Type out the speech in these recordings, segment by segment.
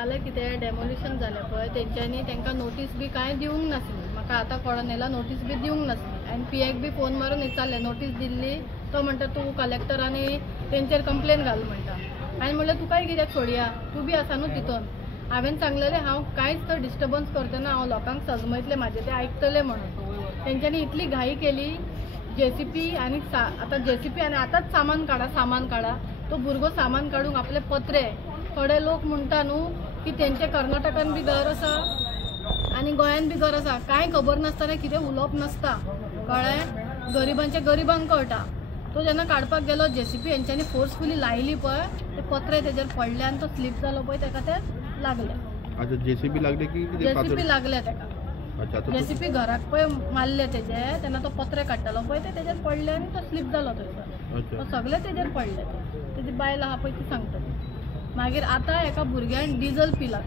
काल कितें डेमोलिशन जालें पळय तेंच्यांनी तांकां नोटीस बी कांय दिवंक नासली. म्हाका आतां कळोन येयला नोटीस बी दिवंक नासली आनी पीएक बी फोन मारून विचारलें नोटीस दिल्ली. तो म्हणटा तूं कलेक्टरांनी तेंचेर कंप्लेन घाल म्हणटा. हांवें म्हणलें तुकाय कित्याक सोडया, तूं बी आसा न्हू तितून. हांवें सांगलेलें हांव कांयच तो डिस्टर्बन्स करतना हांव लोकांक सजमयतलें म्हाजें तें आयकतलें म्हणून. तेंच्यांनी इतली घाई केली. जेसीपी आनी आतां जेसीपी आनी आतांच सामान काडा. तो भुरगो सामान काडूंक आपले पत्रे. थोडे लोक म्हणटा न्हू की तेंचे कर्नाटकान बी घर आसा आनी गोंयान बी घर आसा. कांय खबर नासतना कितें उलोवप नासता कळ्ळें. गरिबांचे गरिबांक कळटा. तो जेन्ना काडपाक गेलो जेसीपी हेंच्यांनी फोर्सफुली लायली पळय ते पत्रे तेजेर पडले आनी तो स्लीप जालो पळय ताका ते लागले. अच्छा जेसीबी लागले की जेसीपी लागले ताका. जेसीपी घराक पळय मारले तेजे तेन्ना तो पत्रे काडटालो पळय ते तेजेर पडले आनी तो स्लीप जालो थंयसर. तो सगळे तेजेर पडले. तेजी बायल आहा पळय ती सांगतली. मागीर आतां एका भुरग्यान डिझल पिला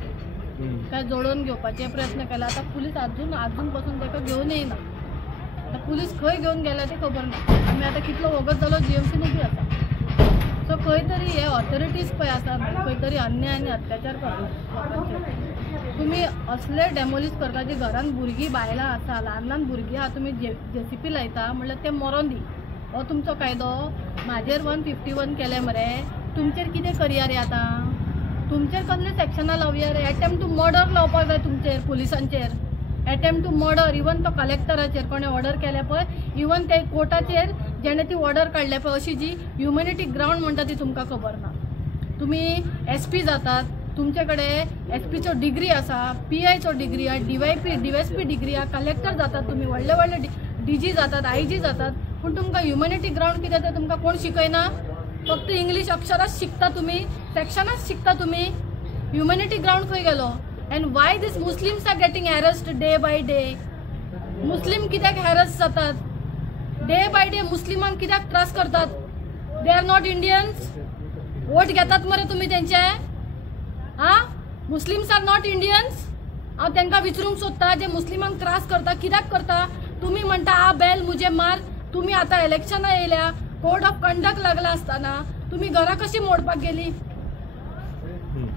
काय जोडून घेवपाचे प्रयत्न केला. आतां पुलीस आजून पासून ताका घेवन येयना. पुलीस खंय घेवन गेल्या ते खबर ना. आमी आतां कितलो वगत जालो जीएमसीन उबी आसा. सो खंय तरी हे ऑथॉरिटीज पळय आसा खंय तरी अन्याय आनी अत्याचार करता. तुम्ही असले डेमोलिश करता जी घरान भुरगीं बायलां आसा ल्हान भुरगीं आहा तुमी जेसीपी लायता म्हणल्यार ते मरोन दी. हो तुमचो कायदो. म्हाजेर 151 केले मरे. तुमचेर कितें करया रे आतां. तुमचेर कसले सेक्शनां लावया रे. अटेम्प्ट टू मर्डर लावपाक जाय तुमचेर पुलिसांचेर. अटेम्प्ट टू मर्डर इवन तो कलेक्टराचेर कोणें ऑर्डर केल्या पळय इवन ते कोर्टाचेर जेणे ती ऑर्डर काडल्या पळय अशी जी ह्युमॅनिटी ग्राउंड म्हणटा ती तुमकां खबर ना. तुमी एसपी जातात तुमचे कडेन एसपीचो डिग्री आसा पीआयचो डिग्री आहा डीवायएसपी डिग्री आहा कलेक्टर जातात तुमी व्हडले डीजी जातात आयजी जातात पूण तुमकां ह्युमॅनिटी ग्राउंड कितें तें तुमकां कोण शिकयना. फक्त इंग्लीश अक्षरांच शिकता तुमी सेक्शनाच शिकता तुमी. ह्युमॅनिटी ग्राउंड खंय गेलो. And why these Muslims are getting harassed day by day. Muslim कित्याक हॅरस जातात डे बाय डे. मुस्लिमांक कित्याक त्रास करतात. They are not Indians. Vote घेतात मरे तुमी तेंचे. हा मुस्लिम्स आर नॉट इंडियन्स. हांव तांकां विचारूंक सोदता जे मुस्लिमांक त्रास करता कित्याक करता. तुमी म्हणटा आ बैल मुझे मार. तुमी आतां इलेक्शनां येयल्या कोड ऑफ कंडक्ट लागला आसतना तुमी घरा कशी मोडपाक गेली.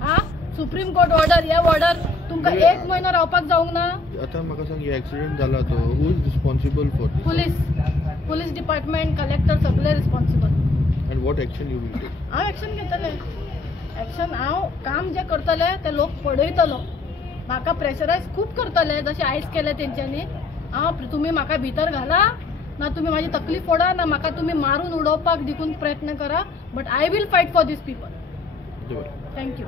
हा सुप्रीम कोर्ट ऑर्डर हे ऑर्डर तुमकां 1 म्हयनो रावपाक जावंक ना. आतां म्हाका सांग हे एक्सिडेंट जाला तो who is responsible for. Police department collector सगळे responsible. And what action you will take. हांव एक्शन घेतले. एक्शन हांव काम जे करतले ते लोक पळयतलो. म्हाका प्रेशरायज खूब करतले जशें आयज केले तेंच्यांनी. तुमी म्हाका भितर घाला ना तुमी म्हाजी तकली फोडा ना म्हाका तुमी मारून उडोवपाक देखून प्रयत्न करा but I will fight for this people. Thank you.